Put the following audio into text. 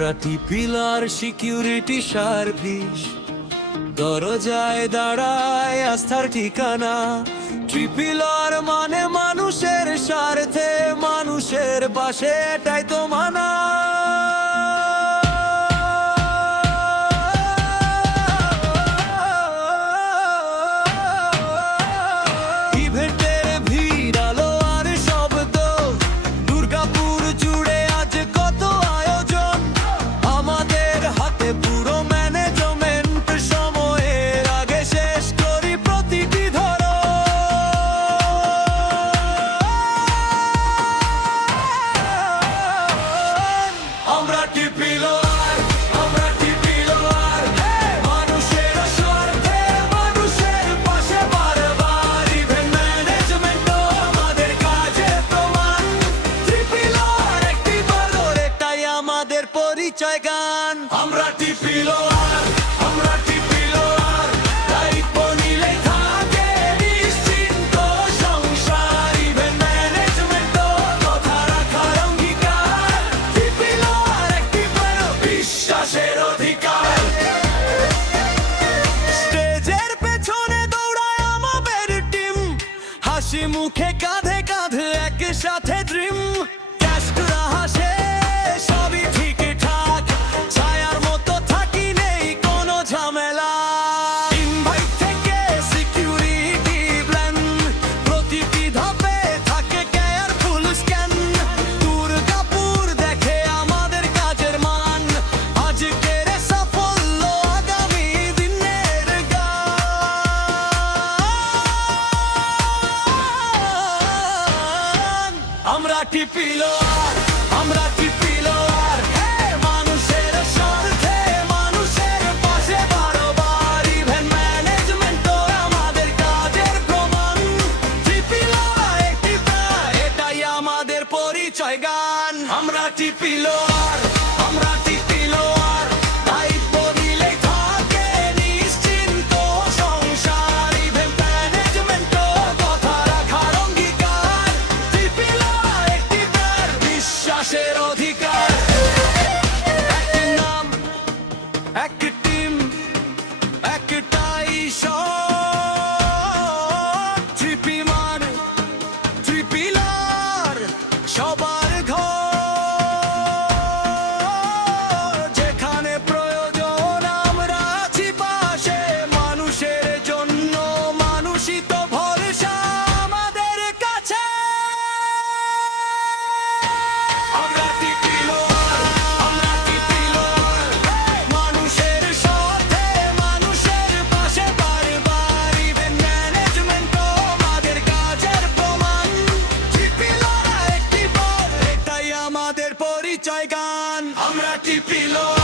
আমরা টিপিলার security service, দরজায় দাঁড়ায় আস্থার ঠিকানা। ট্রিপিলার মানে মানুষের স্বার্থে, মানুষের পাশে, এটাই তো মানা। পরিচয় গান আমরা টিপিলার, আমরা টিপিলার। দায়িত্ব নিলে থাকে নিশ্চিন্ত সংসার, ইভেন্ট ম্যানেজমেন্ট কথা রাখার অঙ্গীকার। টিপিলার একটি বড় বিশ্বাসের অধিকার। স্টেজের পেছনে দৌড়ায় আমাদের টিম, হাসি মুখে কাঁধে কাঁধে একসাথে ড্রিম। ক্যাশরা হাসে আমরা টিপিলার, আমরা টিপিলার। মানুষের স্বার্থে, মানুষের পাশে বারবার। ইভেন্ট ম্যানেজমেন্ট আমাদের কাজের প্রমাণ। টিপিলার একটি প্রাণ, এটাই আমাদের পরিচয় গান। আমরা টিপিলার, আমরা টিপিলার। দায়িত্ব নিলে থাকে নিশ্চিন্ত সংসার, ইভেন্ট ম্যানেজমেন্ট কথা রাখার অঙ্গীকার। টিপিলার একটি প্রাণ, বিশ্বাসের অধিকার। এক নাম, এক টিম, একটাই সব। ট্রিপিলার, ট্রিপিলার সবার ঘর। যেখানে প্রয়োজন আমরা আছি পাশে, মানুষের জন্য মানুষই তো ভরসা আমাদের কাছে। আমরা টিপিলার, আমরা টিপিলার। মানুষের সাথে, মানুষের পাশে বারবার। ইভেন্ট ম্যানেজমেন্ট আমাদের কাজের প্রমাণ। টিপিলার একটি বার, এটাই আমাদের পরিচয় গান। আমরা টিপিলার।